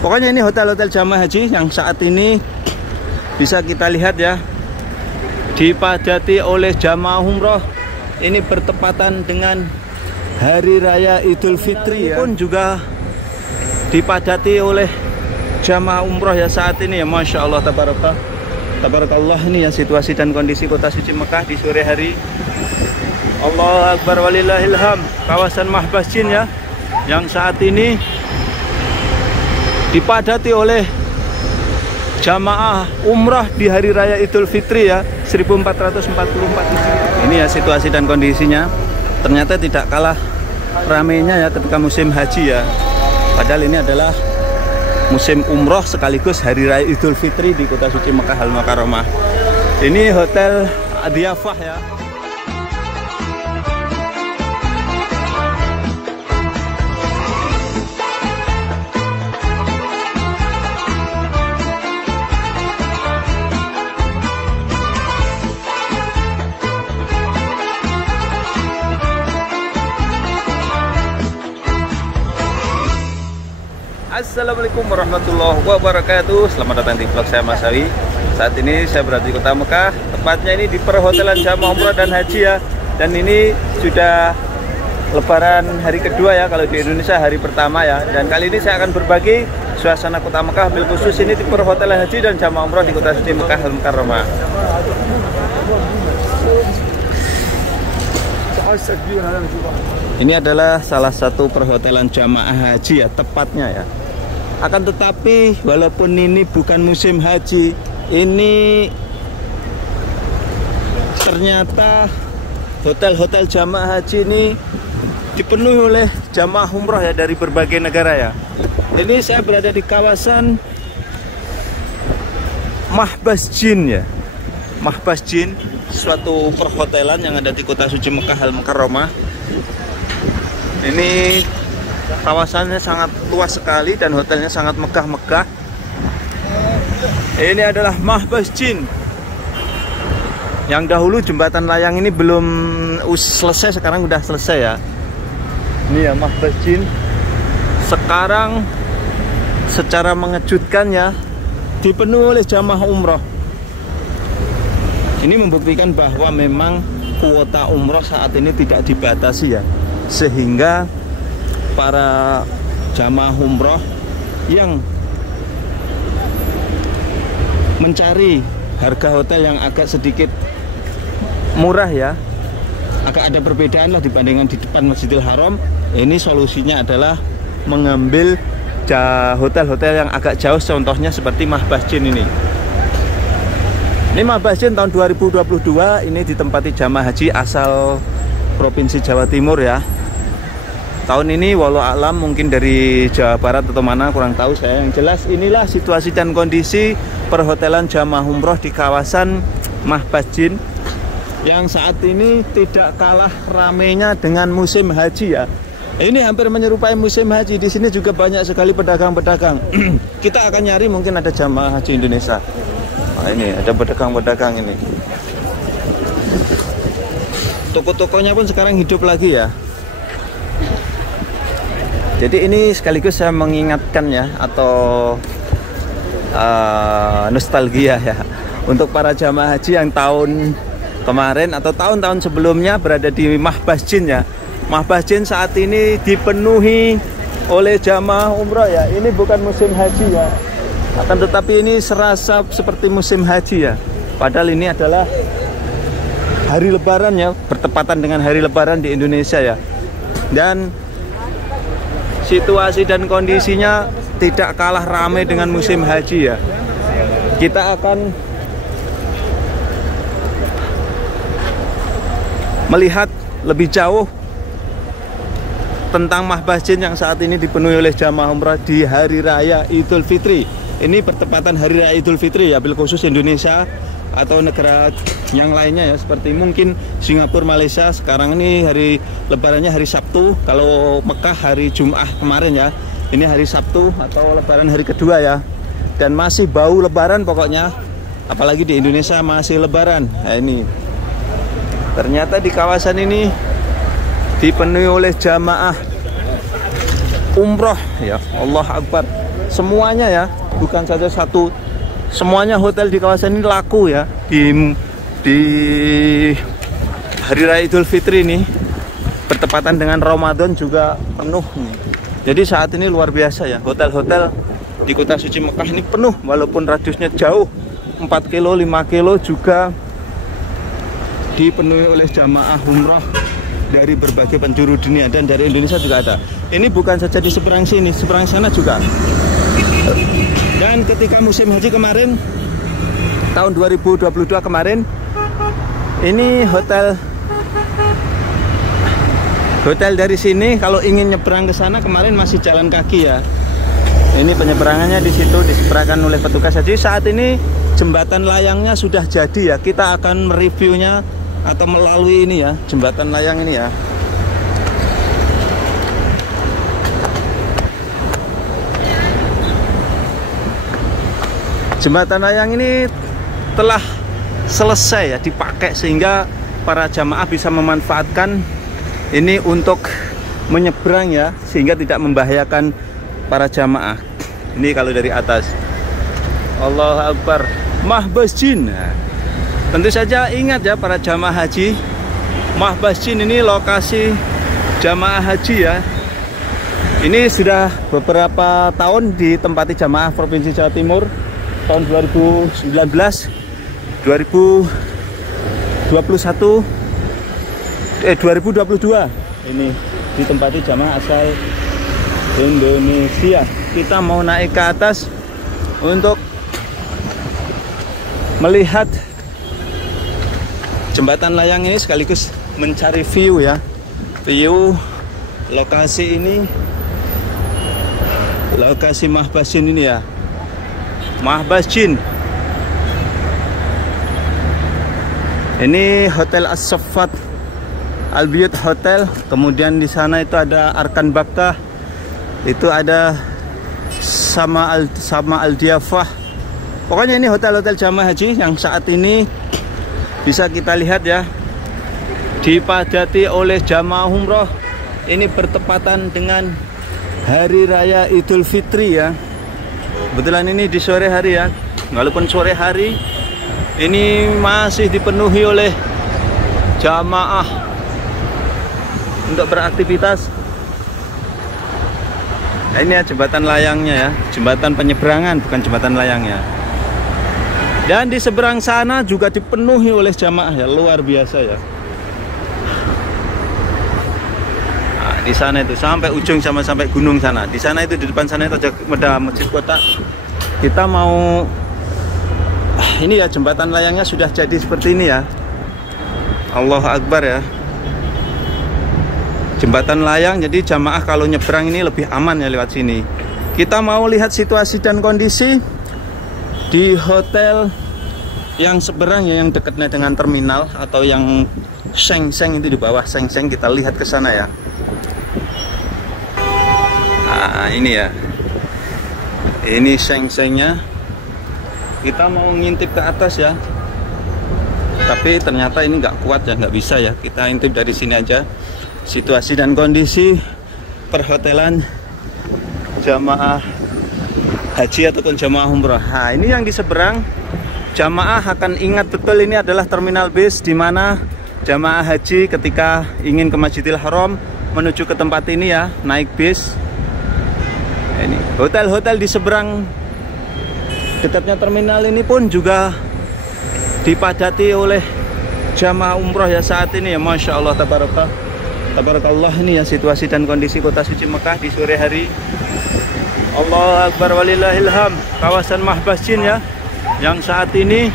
Pokoknya ini hotel-hotel jamaah haji yang saat ini bisa kita lihat ya, dipadati oleh jamaah umroh. Ini bertepatan dengan Hari Raya Idul Fitri ya. Pun juga dipadati oleh jamaah umroh ya saat ini ya. Masya Allah, tabarakallah. Ini ya situasi dan kondisi kota suci Mekah di sore hari. Allahu Akbar walillahilham. Kawasan Mahbas Jin ya, yang saat ini dipadati oleh jamaah umrah di Hari Raya Idul Fitri ya, 1444. Ini ya situasi dan kondisinya. Ternyata tidak kalah ramainya ya ketika musim haji ya. Padahal ini adalah musim umroh sekaligus Hari Raya Idul Fitri di kota suci Mekah Al-Mukarramah. Ini Hotel Adiyafah ya. Assalamualaikum warahmatullahi wabarakatuh. Selamat datang di vlog saya Mas Sawi. Saat ini saya berada di kota Mekah, tepatnya ini di perhotelan jamaah umrah dan haji ya. Dan ini sudah lebaran hari kedua ya, kalau di Indonesia hari pertama ya. Dan kali ini saya akan berbagi suasana kota Mekah, bil khusus ini di perhotelan haji dan jamaah umrah di kota suci Mekah Al-Mukarramah. Ini adalah salah satu perhotelan jamaah haji ya, tepatnya ya. Akan tetapi walaupun ini bukan musim haji, ini ternyata hotel-hotel jamaah haji ini dipenuhi oleh jamaah umrah ya dari berbagai negara ya. Ini saya berada di kawasan Mahbas Jin ya. Mahbas Jin, suatu perhotelan yang ada di kota suci Mekah Al-Mukarramah. Ini kawasannya sangat luas sekali dan hotelnya sangat megah-megah. Ini adalah Mahbas Jin. Yang dahulu jembatan layang ini belum selesai, sekarang udah selesai ya. Ini ya Mahbas Jin. Sekarang secara mengejutkan ya, dipenuhi oleh jamaah umroh. Ini membuktikan bahwa memang kuota umroh saat ini tidak dibatasi ya, sehingga para jamaah umroh yang mencari harga hotel yang agak sedikit murah ya, agak ada perbedaan lah dibandingkan di depan Masjidil Haram. Ini solusinya adalah mengambil hotel-hotel yang agak jauh, contohnya seperti Mahbas Jin ini. Ini Mahbas Jin tahun 2022, ini ditempati jamaah haji asal Provinsi Jawa Timur ya. Tahun ini walau alam mungkin dari Jawa Barat atau mana, kurang tahu saya. Yang jelas inilah situasi dan kondisi perhotelan jamaah umroh di kawasan Mahbas Jin yang saat ini tidak kalah ramainya dengan musim haji ya. Ini hampir menyerupai musim haji. Di sini juga banyak sekali pedagang-pedagang. Kita akan nyari mungkin ada jamaah haji Indonesia. Nah, ini ada pedagang-pedagang ini. Toko-tokonya pun sekarang hidup lagi ya. Jadi ini sekaligus saya mengingatkan ya, atau nostalgia ya, untuk para jamaah haji yang tahun kemarin atau tahun-tahun sebelumnya berada di Mahbas Jin ya. Mahbas Jin saat ini dipenuhi oleh jamaah umroh ya. Ini bukan musim haji ya, akan tetapi ini serasa seperti musim haji ya. Padahal ini adalah hari lebaran ya, bertepatan dengan hari lebaran di Indonesia ya. Dan situasi dan kondisinya tidak kalah ramai dengan musim haji ya. Kita akan melihat lebih jauh tentang Mahbas Jin yang saat ini dipenuhi oleh jamaah umrah di Hari Raya Idul Fitri. Ini bertepatan Hari Raya Idul Fitri ya, bil khusus Indonesia atau negara yang lainnya ya, seperti mungkin Singapura, Malaysia. Sekarang ini hari lebarannya hari Sabtu, kalau Mekah hari Jumat kemarin ya. Ini hari Sabtu atau lebaran hari kedua ya. Dan masih bau lebaran pokoknya, apalagi di Indonesia masih lebaran. Nah, ini ternyata di kawasan ini dipenuhi oleh jamaah umroh ya. Allah Akbar. semuanya ya, bukan saja satu. Semuanya hotel di kawasan ini laku ya di Hari Raya Idul Fitri ini, bertepatan dengan Ramadan juga penuh nih. Jadi saat ini luar biasa ya, hotel-hotel di kota suci Mekah ini penuh, walaupun radiusnya jauh 4 kilo 5 kilo juga dipenuhi oleh jamaah umroh dari berbagai penjuru dunia, dan dari Indonesia juga ada. Ini bukan saja di seberang sini, seberang sana juga. Dan ketika musim haji kemarin, tahun 2022 kemarin, ini hotel dari sini kalau ingin nyebrang ke sana kemarin masih jalan kaki ya. Ini penyeberangannya di situ diseparakan oleh petugas haji. Saat ini jembatan layangnya sudah jadi ya. Kita akan mereviewnya atau melalui ini ya, jembatan layang ini ya. Jembatan layang ini telah selesai ya dipakai, sehingga para jamaah bisa memanfaatkan ini untuk menyeberang ya, sehingga tidak membahayakan para jamaah. Ini kalau dari atas. Allahu Akbar. Mahbas Jin. Nah, tentu saja ingat ya para jamaah haji, Mahbas Jin ini lokasi jamaah haji ya. Ini sudah beberapa tahun ditempati jamaah Provinsi Jawa Timur. Tahun 2019, 2022 ini ditempati jamaah asal Indonesia. Kita mau naik ke atas untuk melihat jembatan layang ini sekaligus mencari view ya, view lokasi ini, lokasi Mahbas Jin ini ya, Mahbas Jin. Ini Hotel As-Saffat Al-Biyut Hotel. Kemudian di sana itu ada Arkan Bakkah, itu ada sama Al-Diafah. Pokoknya ini hotel-hotel jamaah haji yang saat ini bisa kita lihat ya, dipadati oleh jamaah umroh. Ini bertepatan dengan Hari Raya Idul Fitri ya. Kebetulan ini di sore hari ya. Walaupun sore hari ini masih dipenuhi oleh jamaah untuk beraktivitas. Nah, ini ya jembatan layangnya ya, jembatan penyeberangan, bukan jembatan layangnya. Dan di seberang sana juga dipenuhi oleh jamaah ya, luar biasa ya. Nah, di sana itu sampai ujung, sampai gunung sana. Di sana itu, di depan sana itu ada masjid kota. Kita mau ini ya, jembatan layangnya sudah jadi seperti ini ya. Allahu Akbar ya. Jembatan layang, jadi jamaah kalau nyebrang ini lebih aman ya lewat sini. Kita mau lihat situasi dan kondisi di hotel yang seberang ya, yang dekatnya dengan terminal atau yang Seng-Seng itu, di bawah Seng-Seng. Kita lihat ke sana ya. Nah, ini ya. Ini Seng-Sengnya. Kita mau ngintip ke atas ya. Tapi ternyata ini nggak kuat ya, nggak bisa ya. Kita intip dari sini aja. Situasi dan kondisi perhotelan jamaah haji ataupun jamaah umroh. Nah, ini yang di seberang, jamaah akan ingat betul ini adalah terminal bis, di mana jamaah haji ketika ingin ke Masjidil Haram menuju ke tempat ini ya, naik bis. Ini hotel-hotel di seberang dekatnya terminal ini pun juga dipadati oleh jamaah umroh ya saat ini ya. Masya Allah, tabarakallah. Ini ya situasi dan kondisi kota suci Mekah di sore hari. Allahu Akbar walillahilham. Kawasan Mahbas Jin ya, yang saat ini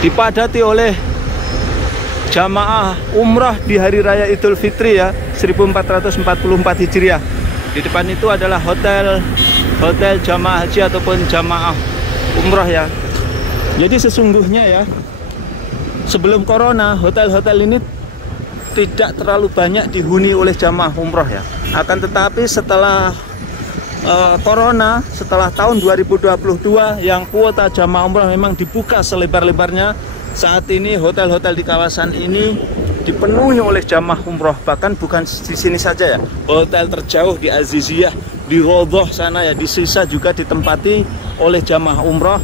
dipadati oleh jamaah umrah di Hari Raya Idul Fitri ya, 1444 Hijriah. Di depan itu adalah hotel jamaah haji ataupun jamaah umrah ya. Jadi sesungguhnya ya, sebelum corona hotel-hotel ini tidak terlalu banyak dihuni oleh jamaah umrah ya. Akan tetapi setelah corona, setelah tahun 2022 yang kuota jamaah umrah memang dibuka selebar-lebarnya, saat ini hotel-hotel di kawasan ini dipenuhi oleh jamaah umrah. Bahkan bukan di sini saja ya, hotel terjauh di Aziziyah di Rodhoh sana ya, di sisa juga ditempati oleh jamaah umroh,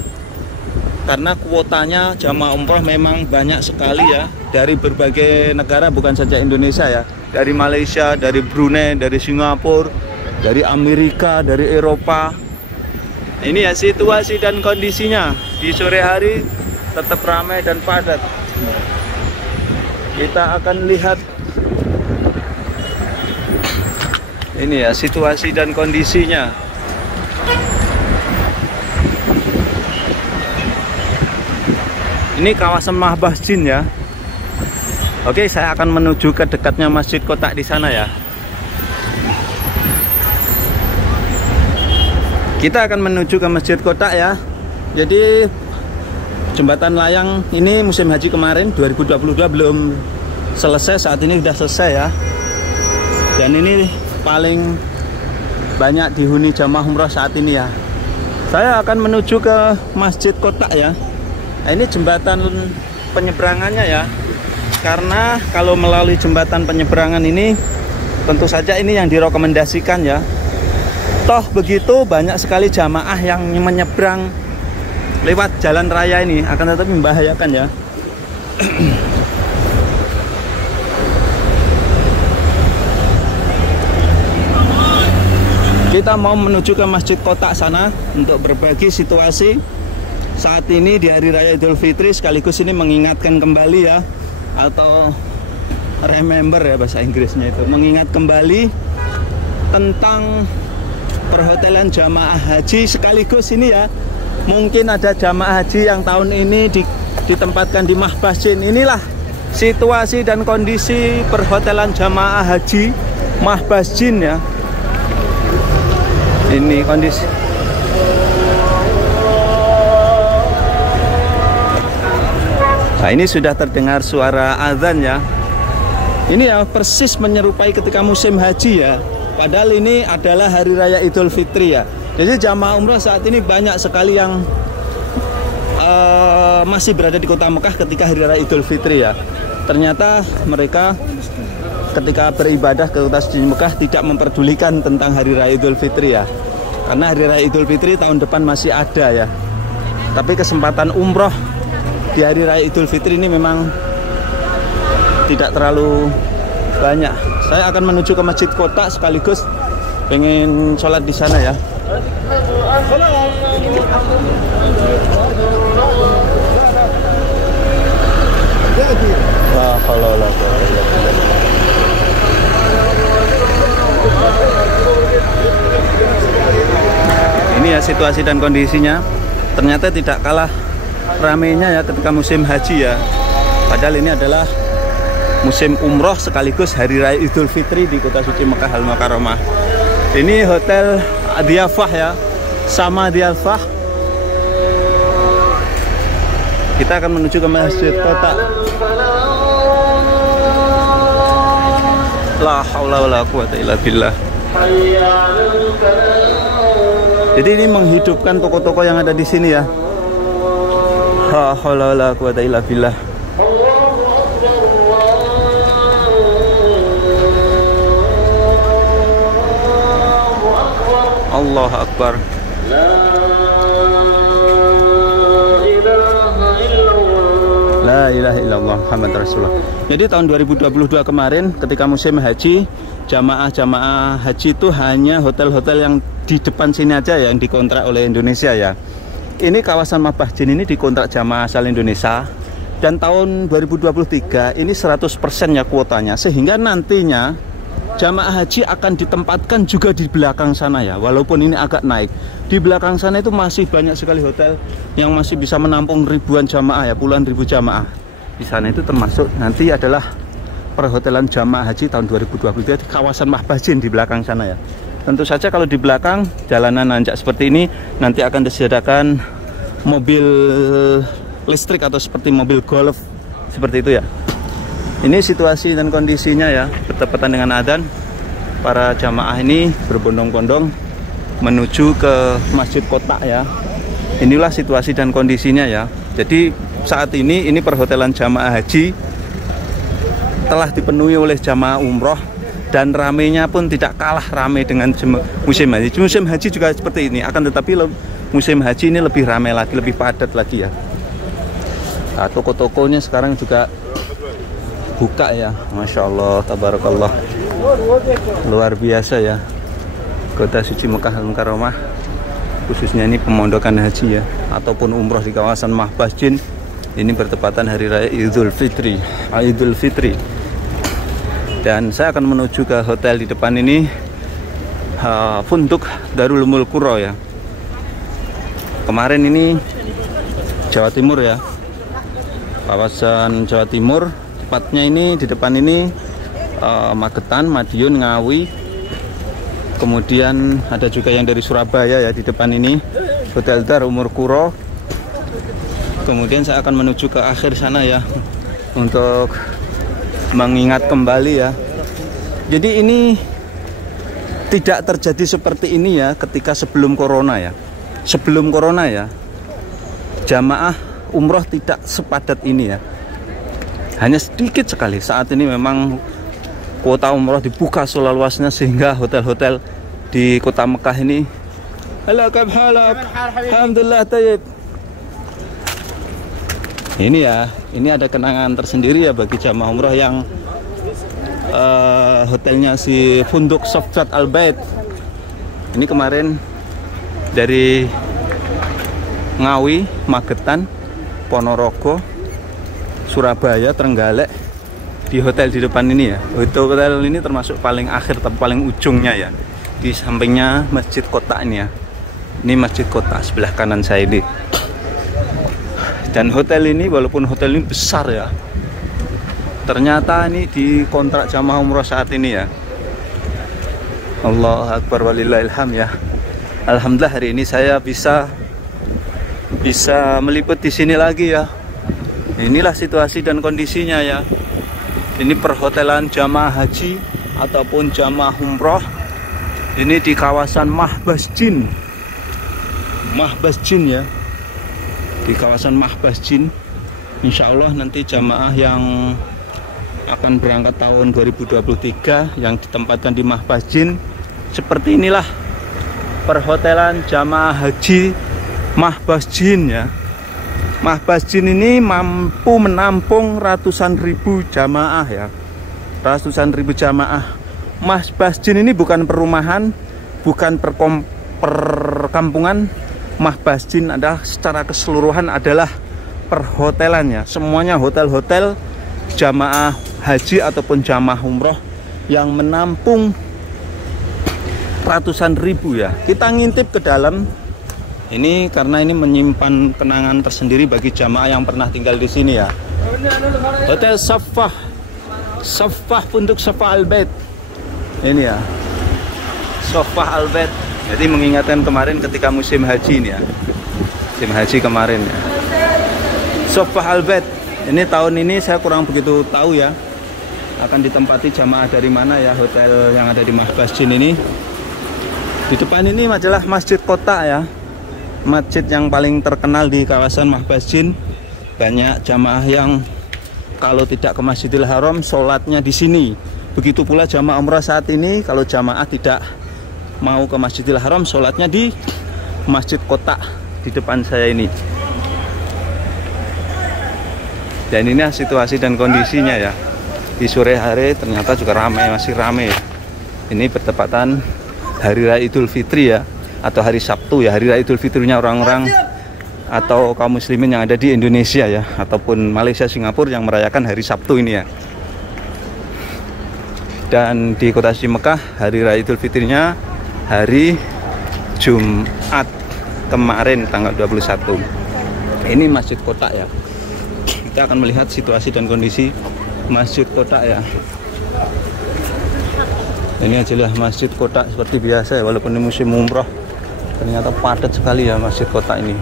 karena kuotanya jamaah umroh memang banyak sekali ya, dari berbagai negara, bukan saja Indonesia ya, dari Malaysia, dari Brunei, dari Singapura, dari Amerika, dari Eropa. Ini ya situasi dan kondisinya di sore hari tetap ramai dan padat. Kita akan lihat ini ya situasi dan kondisinya. Ini kawasan Mahbah Jin ya. Oke, saya akan menuju ke dekatnya Masjid Kotak di sana ya. Kita akan menuju ke Masjid Kotak ya. Jadi jembatan layang ini musim haji kemarin 2022 belum selesai, saat ini sudah selesai ya. Dan ini paling banyak dihuni jamaah umroh saat ini ya. Saya akan menuju ke Masjid Kotak ya. Nah, ini jembatan penyeberangannya ya. Karena kalau melalui jembatan penyeberangan ini tentu saja ini yang direkomendasikan ya. Toh begitu banyak sekali jamaah yang menyeberang lewat jalan raya ini, akan tetapi membahayakan ya. Kita mau menuju ke Masjid Kotak sana untuk berbagi situasi saat ini di Hari Raya Idul Fitri, sekaligus ini mengingatkan kembali ya, atau remember ya bahasa Inggrisnya itu, mengingat kembali tentang perhotelan jamaah haji, sekaligus ini ya, mungkin ada jamaah haji yang tahun ini ditempatkan di Mahbah Jin. Inilah situasi dan kondisi perhotelan jamaah haji Mahbah Jin ya. Ini kondisi. Nah, ini sudah terdengar suara azan ya. Ini ya persis menyerupai ketika musim haji ya. Padahal ini adalah Hari Raya Idul Fitri ya. Jadi jamaah umroh saat ini banyak sekali yang masih berada di kota Mekah ketika Hari Raya Idul Fitri ya. Ternyata mereka ketika beribadah ke kota suci Mekah tidak memperdulikan tentang Hari Raya Idul Fitri ya. Karena Hari Raya Idul Fitri tahun depan masih ada ya. Tapi kesempatan umroh di Hari Raya Idul Fitri ini memang tidak terlalu banyak. Saya akan menuju ke Masjid Kotak, sekaligus pengen sholat di sana ya. Ini ya situasi dan kondisinya. Ternyata tidak kalah ramainya ya ketika musim haji ya. Padahal ini adalah musim umroh sekaligus Hari Raya Idul Fitri di kota suci Mekah Al-Mukarramah. Ini Hotel Diafah ya, Sama Diafah. Kita akan menuju ke Masjid Kotak. La haula wala quwata illa billah. Jadi ini menghidupkan toko-toko yang ada di sini ya. La haula wala quwata illa billah. Allahu Akbar. La ilaha illallah Muhammad Rasulullah. Jadi tahun 2022 kemarin ketika musim haji, jamaah haji itu hanya hotel-hotel yang di depan sini aja yang dikontrak oleh Indonesia ya. Ini kawasan Mahbah Jin ini dikontrak jamaah asal Indonesia. Dan tahun 2023 ini 100% ya kuotanya, sehingga nantinya jamaah haji akan ditempatkan juga di belakang sana ya. Walaupun ini agak naik, di belakang sana itu masih banyak sekali hotel yang masih bisa menampung ribuan jamaah ya, puluhan ribu jamaah. Di sana itu termasuk nanti adalah perhotelan jamaah haji tahun 2023 di kawasan Mahbah Jin di belakang sana ya. Tentu saja kalau di belakang jalanan nanjak seperti ini nanti akan disediakan mobil listrik atau seperti mobil golf seperti itu ya. Ini situasi dan kondisinya ya, bertepatan dengan adzan. Para jamaah ini berbondong-bondong menuju ke Masjid Kotak ya. Inilah situasi dan kondisinya ya. Jadi saat ini perhotelan jamaah haji telah dipenuhi oleh jamaah umroh dan ramenya pun tidak kalah ramai dengan musim haji. Musim haji juga seperti ini, akan tetapi musim haji ini lebih ramai lagi, lebih padat lagi ya. Nah, toko-tokonya sekarang juga buka ya, Masya Allah, tabarakallah, luar biasa ya. Kota suci Mekah Al-Mukarramah, khususnya ini pemondokan haji ya, ataupun umroh di kawasan Mahbasjin. Ini bertepatan hari raya Idul Fitri. Dan saya akan menuju ke hotel di depan ini, Funduk Darul Ummul Qura ya. Kemarin ini Jawa Timur ya, kawasan Jawa Timur, tepatnya ini di depan ini Magetan, Madiun, Ngawi. Kemudian ada juga yang dari Surabaya ya di depan ini, Hotel Darul Ummul Qura. Kemudian saya akan menuju ke akhir sana ya, untuk mengingat kembali ya. Jadi ini tidak terjadi seperti ini ya ketika sebelum corona ya. Sebelum corona ya, jamaah umroh tidak sepadat ini ya. Hanya sedikit sekali. Saat ini memang kuota umroh dibuka seluasnya, sehingga hotel-hotel di kota Mekah ini, halo kab halak, alhamdulillah tayyib. Ini ya, ini ada kenangan tersendiri ya bagi jamaah umroh yang hotelnya si Funduk Sofat Al Bait. Ini kemarin dari Ngawi, Magetan, Ponorogo, Surabaya, Trenggalek, di hotel di depan ini ya. Hotel ini termasuk paling akhir, tapi paling ujungnya ya, di sampingnya masjid kota ini ya. Ini masjid kota sebelah kanan saya ini. Dan hotel ini, walaupun hotel ini besar ya, ternyata ini di kontrak jamaah umroh saat ini ya. Allah Akbar walillahilham ya. Alhamdulillah hari ini saya bisa meliput di sini lagi ya. Inilah situasi dan kondisinya ya. Ini perhotelan jamaah haji ataupun jamaah umroh. Ini di kawasan Mahbasjin. Mahbasjin ya. Di kawasan Mahbasjin. Insya Allah nanti jamaah yang akan berangkat tahun 2023 yang ditempatkan di Mahbasjin, seperti inilah perhotelan jamaah haji Mahbasjin ya. Mahbasjin ini mampu menampung ratusan ribu jamaah ya. Ratusan ribu jamaah. Mahbasjin ini bukan perumahan, bukan perkampungan. Mahbasjin adalah secara keseluruhan adalah perhotelannya. Semuanya hotel-hotel jamaah haji ataupun jamaah umroh yang menampung ratusan ribu ya. Kita ngintip ke dalam ini karena ini menyimpan kenangan tersendiri bagi jamaah yang pernah tinggal di sini ya. Hotel Safah Funduk Safah Al Bait ini ya, Safah Al Bait. Jadi mengingatkan kemarin ketika musim haji ini ya, musim haji kemarin ya. Safah Al Bait ini tahun ini saya kurang begitu tahu ya, akan ditempati jamaah dari mana ya hotel yang ada di Mahbasjin ini. Di depan ini adalah masjid kota ya, masjid yang paling terkenal di kawasan Mahbasjin. Banyak jamaah yang kalau tidak ke Masjidil Haram sholatnya di sini. Begitu pula jamaah umrah saat ini, kalau jamaah tidak mau ke Masjidil Haram, sholatnya di masjid kota di depan saya ini. Dan ini situasi dan kondisinya ya. Di sore hari ternyata juga ramai, masih ramai. Ini bertepatan Hari Raya Idul Fitri ya, atau hari Sabtu ya, Hari Raya Idul Fitrinya orang-orang atau kaum muslimin yang ada di Indonesia ya, ataupun Malaysia, Singapura yang merayakan hari Sabtu ini ya. Dan di kota suci Mekah Hari Raya Idul Fitrinya hari Jumat kemarin tanggal 21. Ini masjid kota ya. Kita akan melihat situasi dan kondisi masjid kota ya. Ini adalah masjid kota seperti biasa ya, walaupun ini musim umroh ternyata padat sekali ya masjid kota ini.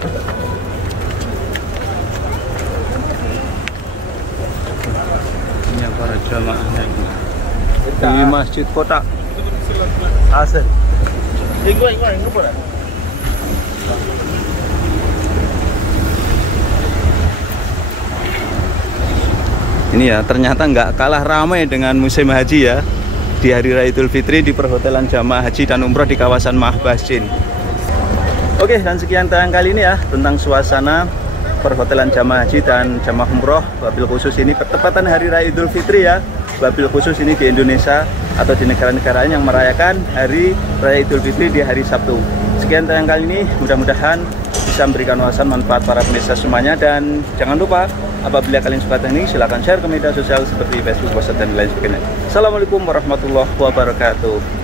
Ini para jamaahnya di masjid kota. Asal. Ini ya ternyata nggak kalah ramai dengan musim haji ya. di Hari Raya Idul Fitri di perhotelan jamaah haji dan umroh di kawasan Mahbasjin. Oke, dan sekian tayang kali ini ya tentang suasana perhotelan jamaah haji dan jamaah umroh wabil khusus ini bertepatan Hari Raya Idul Fitri ya. Wabil khusus ini di Indonesia atau di negara-negara yang merayakan Hari Raya Idul Fitri di hari Sabtu. Sekian tayang kali ini, mudah-mudahan bisa memberikan wawasan manfaat para pemirsa semuanya, dan jangan lupa apabila kalian suka teknik silahkan share ke media sosial seperti Facebook, WhatsApp dan lain sebagainya. Assalamualaikum warahmatullahi wabarakatuh.